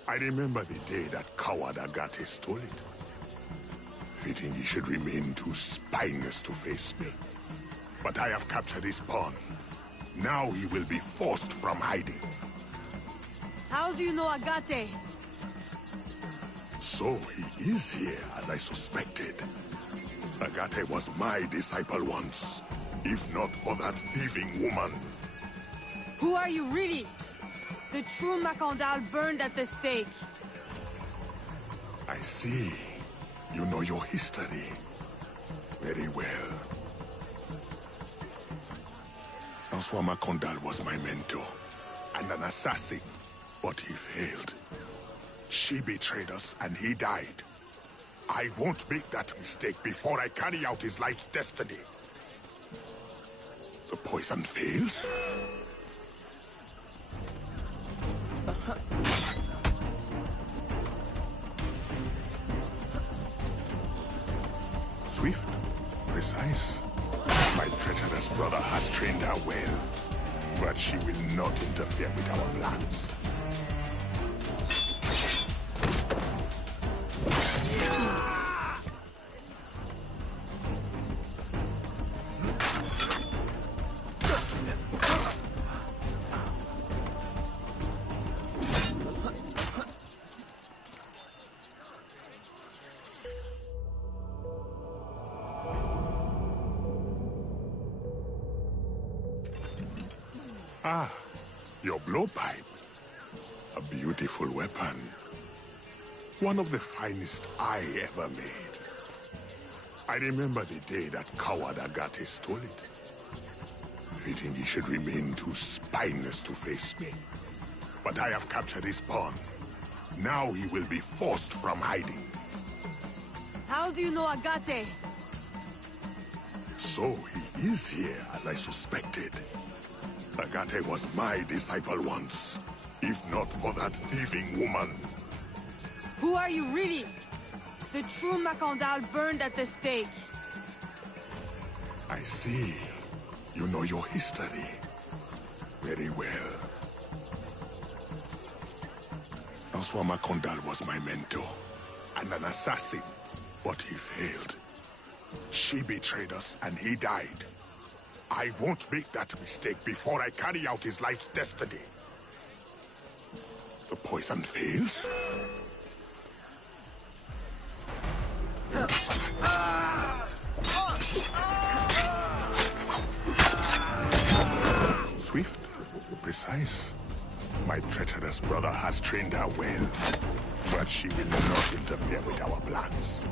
I remember the day that coward Agate stole it. Fitting he should remain too spineless to face me. But I have captured his pawn. Now he will be forced from hiding. How do you know Agate? So he is here, as I suspected. Agate was my disciple once, if not for that thieving woman. Who are you really? The true Macandal burned at the stake. I see. You know your history. Very well. François Macandal was my mentor, and an assassin, but he failed. She betrayed us, and he died. I won't make that mistake before I carry out his life's destiny. The poison fails? Swift, precise. My treacherous brother has trained her well, but she will not interfere with our plans. Ah, your blowpipe. A beautiful weapon. One of the finest I ever made. I remember the day that coward Agate stole it. Fitting he should remain too spineless to face me. But I have captured his pawn. Now he will be forced from hiding. How do you know Agate? So he is here, as I suspected. Agate was my disciple once, if not for that thieving woman. Who are you really? The true Macandal burned at the stake. I see. You know your history. Very well. François Macandal was my mentor, and an assassin, but he failed. She betrayed us, and he died. I won't make that mistake before I carry out his life's destiny. The poison fails? Swift, precise. My treacherous brother has trained her well, but she will not interfere with our plans.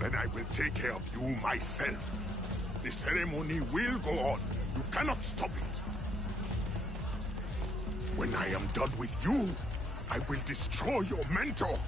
Then I will take care of you myself. The ceremony will go on. You cannot stop it. When I am done with you, I will destroy your mentor.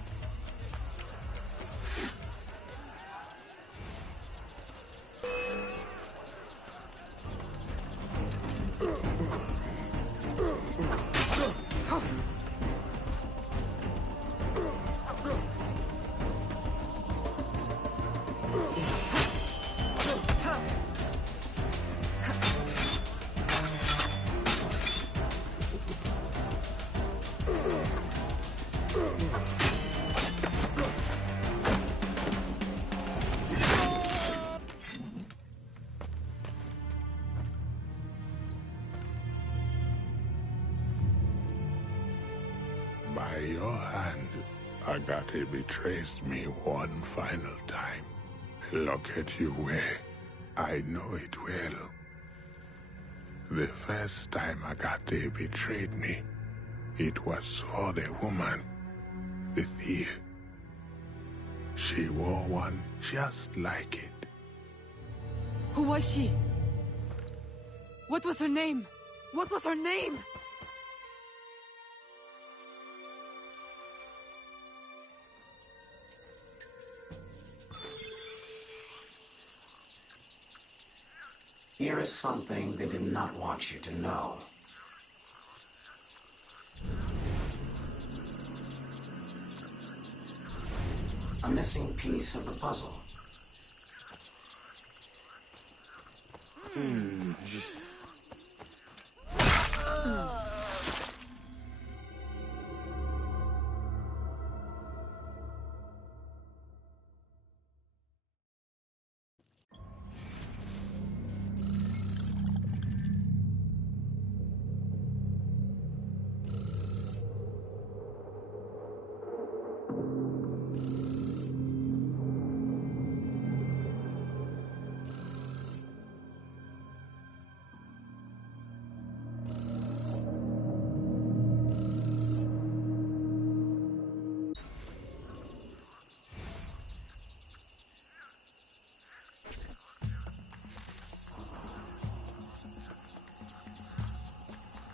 By your hand, Agate betrays me one final time. Look at you where I know it well. The first time Agate betrayed me, it was for the woman, the thief. She wore one just like it. Who was she? What was her name? What was her name? Here is something they did not want you to know. A missing piece of the puzzle.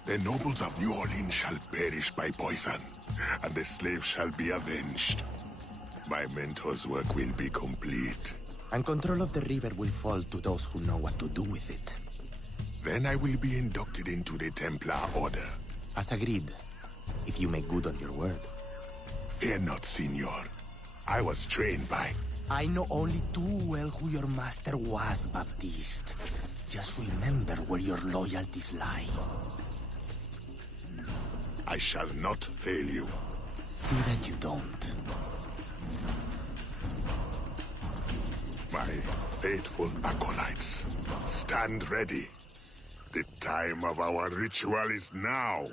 The nobles of New Orleans shall perish by poison, and the slaves shall be avenged. My mentor's work will be complete. And control of the river will fall to those who know what to do with it. Then I will be inducted into the Templar Order. As agreed, if you make good on your word. Fear not, Signor. I was trained by... I know only too well who your master was, Baptiste. Just remember where your loyalties lie. I shall not fail you. See that you don't. My faithful acolytes, stand ready. The time of our ritual is now.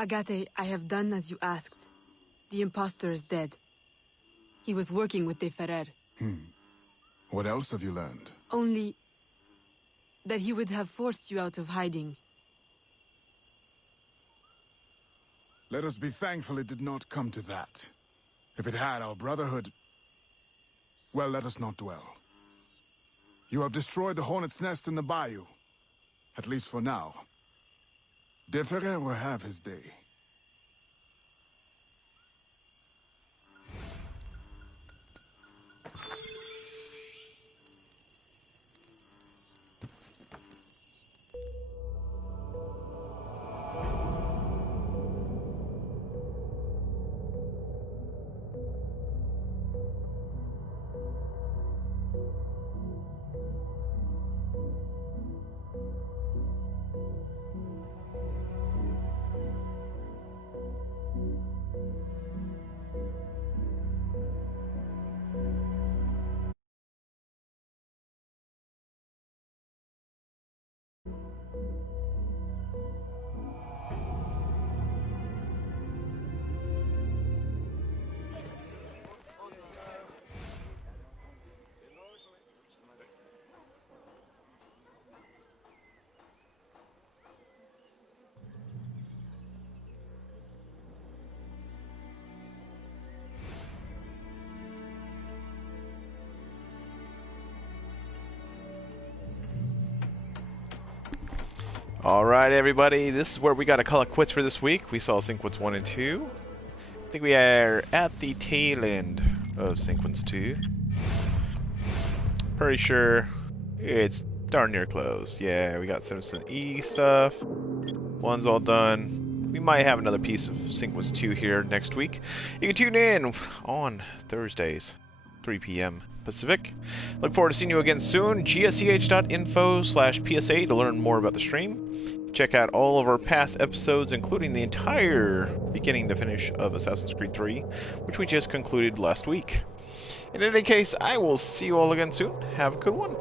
Agate, I have done as you asked. The imposter is dead. He was working with De Ferrer. What else have you learned? Only that he would have forced you out of hiding. Let us be thankful it did not come to that. If it had, our brotherhood... Well, let us not dwell. You have destroyed the hornet's nest in the bayou. At least for now. De Ferrer will have his day. Alright, everybody, this is where we gotta call it quits for this week. We saw Sequence 1 and 2. I think we are at the tail end of Sequence 2. Pretty sure it's darn near closed. Yeah, we got Citizen E stuff. One's all done. We might have another piece of Sequence 2 here next week. You can tune in on Thursdays, 3 p.m. Pacific. Look forward to seeing you again soon. gsch.info/PSA to learn more about the stream. Check out all of our past episodes, including the entire beginning to finish of Assassin's Creed 3, which we just concluded last week. In any case, I will see you all again soon. Have a good one.